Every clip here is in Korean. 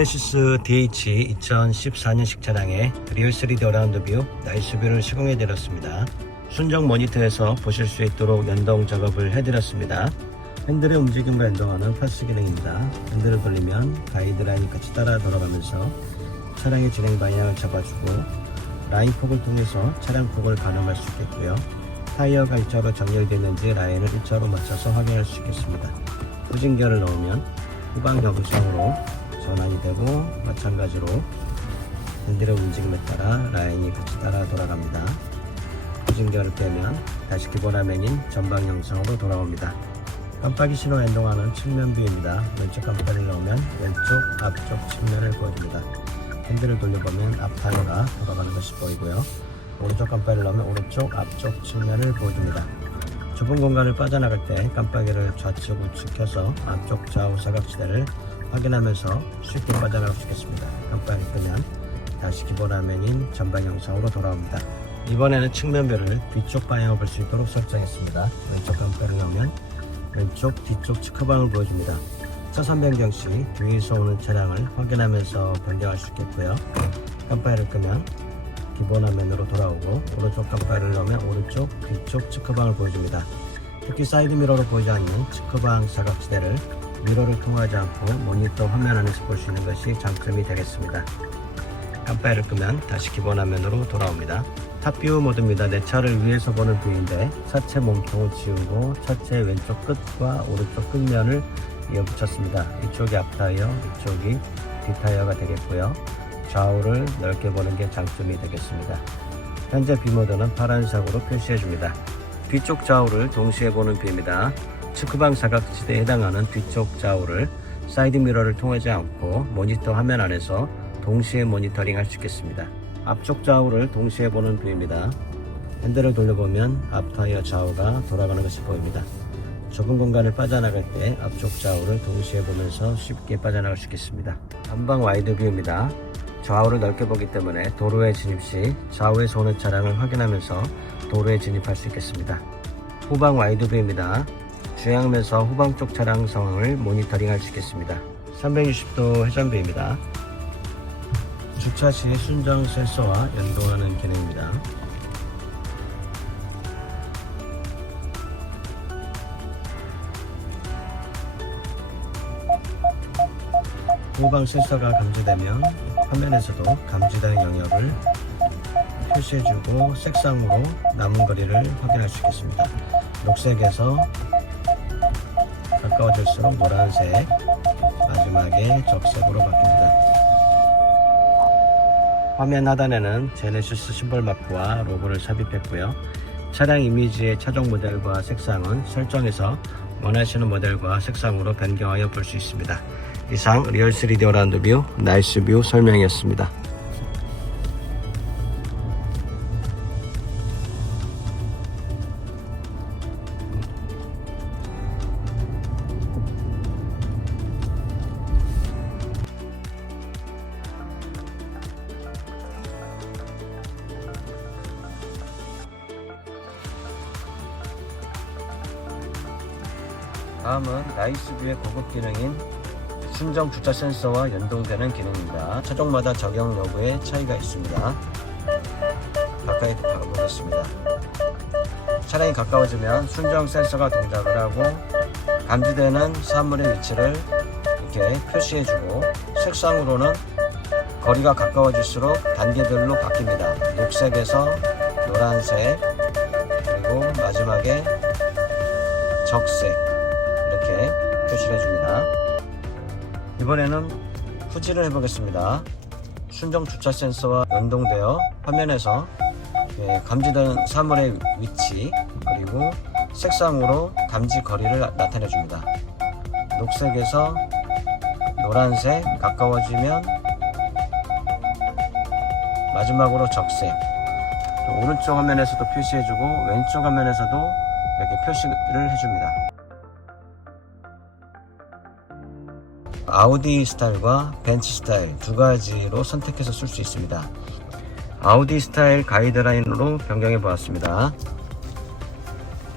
제네시스 DH 2014년식 차량의 리얼 3D 어라운드 뷰 나이스 뷰를 시공해 드렸습니다. 순정 모니터에서 보실 수 있도록 연동 작업을 해드렸습니다. 핸들의 움직임과 연동하는 파스 기능입니다. 핸들을 돌리면 가이드라인이 같이 따라 돌아가면서 차량의 진행 방향을 잡아주고 라인 폭을 통해서 차량 폭을 가늠할 수 있겠고요. 타이어가 일자로 정렬되어 있는지 라인을 일자로 맞춰서 확인할 수 있겠습니다. 후진기어를 넣으면 후방 영상으로 전환이 되고 마찬가지로 핸들의 움직임에 따라 라인이 같이 따라 돌아갑니다. 후진기어를 빼면 다시 기본 화면인 전방 영상으로 돌아옵니다. 깜빡이 신호 연동하는 측면 뷰입니다. 왼쪽 깜빡이를 넣으면 왼쪽 앞쪽 측면을 보여줍니다. 핸들을 돌려보면 앞 타이어가 돌아가는 것이 보이고요. 오른쪽 깜빡이를 넣으면 오른쪽 앞쪽 측면을 보여줍니다. 좁은 공간을 빠져나갈 때 깜빡이를 좌측 우측 켜서 앞쪽 좌우 사각지대를 확인하면서 쉽게 빠져나갈 수 있겠습니다. 깜빡이 끄면 다시 기본 화면인 전방 영상으로 돌아옵니다. 이번에는 측면별을 뒤쪽 방향을 볼 수 있도록 설정했습니다. 왼쪽 깜빡이를 넣으면 왼쪽 뒤쪽 측허방을 보여줍니다. 차선 변경 시 뒤에서 오는 차량을 확인하면서 변경할 수 있겠고요. 깜빡이를 끄면 기본 화면으로 돌아오고 오른쪽 깜빡이를 넣으면 오른쪽 뒤쪽 측허방을 보여줍니다. 특히 사이드 미러로 보이지 않는 측허방 사각지대를 미러를 통하지 않고 모니터 화면 안에서 볼 수 있는 것이 장점이 되겠습니다. 깜빡이를 끄면 다시 기본 화면으로 돌아옵니다. 탑뷰 모드입니다. 내 차를 위에서 보는 뷰인데 차체 몸통을 지우고 차체 왼쪽 끝과 오른쪽 끝면을 이어 붙였습니다. 이쪽이 앞타이어, 이쪽이 뒷타이어가 되겠고요. 좌우를 넓게 보는 게 장점이 되겠습니다. 현재 뷰모드는 파란색으로 표시해 줍니다. 뒤쪽 좌우를 동시에 보는 뷰입니다. 측후방 사각지대에 해당하는 뒤쪽 좌우를 사이드 미러를 통하지 않고 모니터 화면 안에서 동시에 모니터링 할 수 있겠습니다. 앞쪽 좌우를 동시에 보는 뷰입니다. 핸들을 돌려보면 앞 타이어 좌우가 돌아가는 것이 보입니다. 좁은 공간을 빠져나갈 때 앞쪽 좌우를 동시에 보면서 쉽게 빠져나갈 수 있겠습니다. 전방 와이드 뷰입니다. 좌우를 넓게 보기 때문에 도로에 진입 시 좌우에 서 오는 차량을 확인하면서 도로에 진입할 수 있겠습니다. 후방 와이드 뷰입니다. 주행하면서 후방 쪽 차량 상황을 모니터링 할 수 있겠습니다. 360도 회전뷰입니다. 주차 시 순정 센서와 연동하는 기능입니다. 후방 센서가 감지되면 화면에서도 감지된 영역을 표시해주고 색상으로 남은 거리를 확인할 수 있겠습니다. 녹색에서 가까워질수록 노란색, 마지막에 적색으로 바뀝니다. 화면 하단에는 제네시스 심볼 마크와 로고를 삽입했고요. 차량 이미지의 차종 모델과 색상은 설정에서 원하시는 모델과 색상으로 변경하여 볼 수 있습니다. 이상 리얼 3D 어라운드 뷰 나이스 뷰 설명이었습니다. 다음은 나이스뷰의 고급 기능인 순정 주차 센서와 연동되는 기능입니다. 차종마다 적용 여부에 차이가 있습니다. 가까이 가보겠습니다. 차량이 가까워지면 순정 센서가 동작을 하고 감지되는 사물의 위치를 이렇게 표시해주고 색상으로는 거리가 가까워질수록 단계별로 바뀝니다. 녹색에서 노란색 그리고 마지막에 적색 이렇게 표시를 해줍니다. 이번에는 후지를 해보겠습니다. 순정 주차 센서와 연동되어 화면에서 예, 감지되는 사물의 위치 그리고 색상으로 감지 거리를 나- 나타내 줍니다. 녹색에서 노란색 가까워지면 마지막으로 적색 또 오른쪽 화면에서도 표시해주고 왼쪽 화면에서도 이렇게 표시를 해줍니다. 아우디 스타일과 벤츠 스타일 두 가지로 선택해서 쓸 수 있습니다. 아우디 스타일 가이드라인으로 변경해 보았습니다.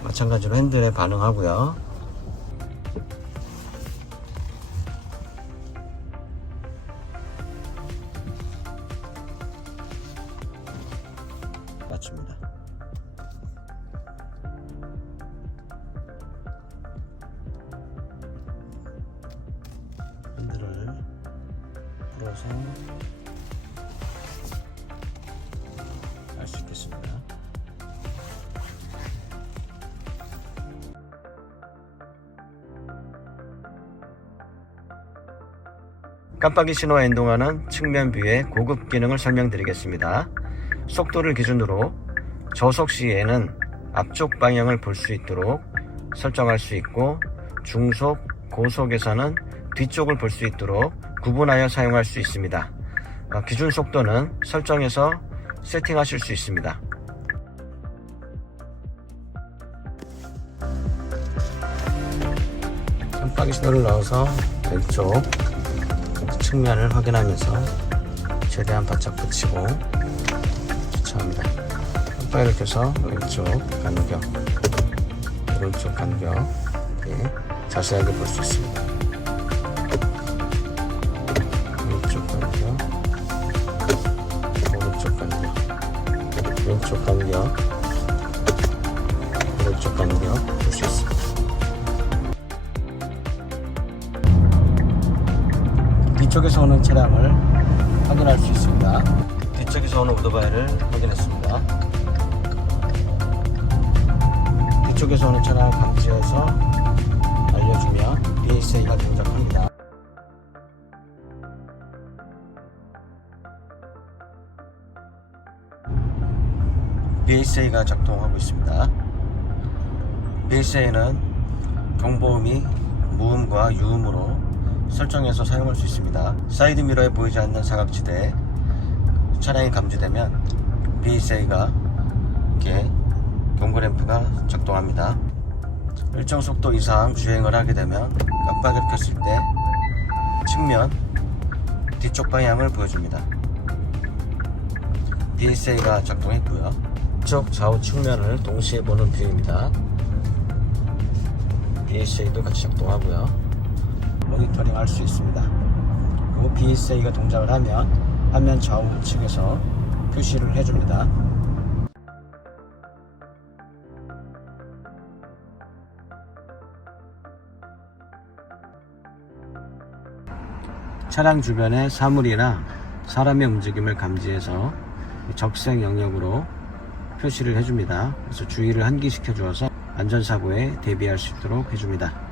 마찬가지로 핸들에 반응하고요. 맞춥니다. 깜빡이 신호와 연동하는 측면 뷰의 고급 기능을 설명드리겠습니다. 속도를 기준으로 저속 시에는 앞쪽 방향을 볼 수 있도록 설정할 수 있고 중속, 고속에서는 뒤쪽을 볼 수 있도록 구분하여 사용할 수 있습니다. 어, 기준 속도는 설정해서 세팅하실 수 있습니다. 깜빡이 신호를 넣어서 왼쪽 측면을 확인하면서 최대한 바짝 붙이고 주차합니다. 깜빡이를 켜서 왼쪽 간격, 오른쪽 간격 예, 자세하게 볼 수 있습니다. 왼쪽 간격, 오른쪽 간격, 왼쪽 간격, 오른쪽 간격 볼 수 있습니다. 뒤쪽에서 오는 차량을 확인할 수 있습니다. 뒤쪽에서 오는 오토바이를 확인했습니다. 뒤쪽에서 오는 차량을 감지해서 알려주면 BSA가 동작합니다. BSA가 작동하고 있습니다. BSA는 경보음이 무음과 유음으로 설정해서 사용할 수 있습니다. 사이드 미러에 보이지 않는 사각지대에 차량이 감지되면 BSA가 이렇게 경고 램프가 작동합니다. 일정 속도 이상 주행을 하게 되면 깜빡이를 켰을 때 측면 뒤쪽 방향을 보여줍니다. BSA가 작동했고요. 쪽 좌우 측면을 동시에 보는 뷰입니다. BSA도 같이 작동하고요. 모니터링 할 수 있습니다. 그리고 BSA가 동작을 하면 화면 좌우측에서 표시를 해줍니다. 차량 주변의 사물이나 사람의 움직임을 감지해서 적색 영역으로 표시를 해줍니다. 그래서 주의를 환기시켜 주어서 안전사고에 대비할 수 있도록 해줍니다.